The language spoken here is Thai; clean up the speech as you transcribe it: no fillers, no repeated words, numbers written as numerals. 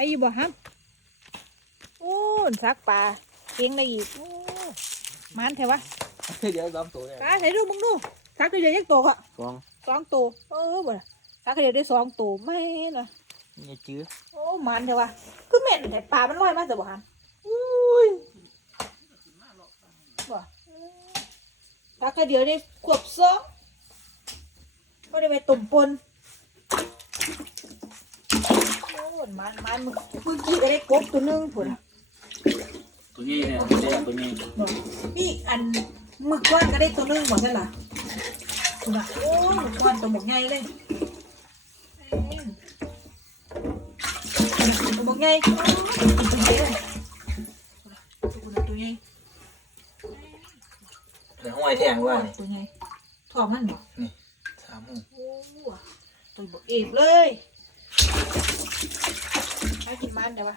ได้อยู่บ่ฮะโอ้ซักปลาเก่งได้อีกโอ้มันแถววะ เดี๋ยวซ้อมตัวเนี่ย ปลาใส่ดูมึงดูซักตัวเดียวยังโตอ่ะ 2 ตัวบ่ซักตัวเดียวได้2 ตัวไม่เนาะ นี่จื้อ โอ้มันแถววะคือแม่นแต่ปลามันลอยมาแต่บ่ฮะอุ้ยบ่ซักตัวเดียวได้ขวบ2ก็ได้ไปตุ่มปนโอ้มันมึงกี้ก็ได้กบตัวนึงพุ่น ตัวนี้เนี่ยตัวนี้ นี่อันมึกก้อนก็ได้ตัวนึงหมดนั่นล่ะคุณอ่ะโอ้มึกก้อนตัวหมกใหญ่เลยตัวหมกใหญ่ตัวใหญ่เลยตัวใหญ่ เดี๋ยวห้อยแทงว่านี่ ตัวใหญ่ทองมันบ่ นี่3 หู โอ้ตัวบกเอฟเลยให้กินมันเดี๋ยววะ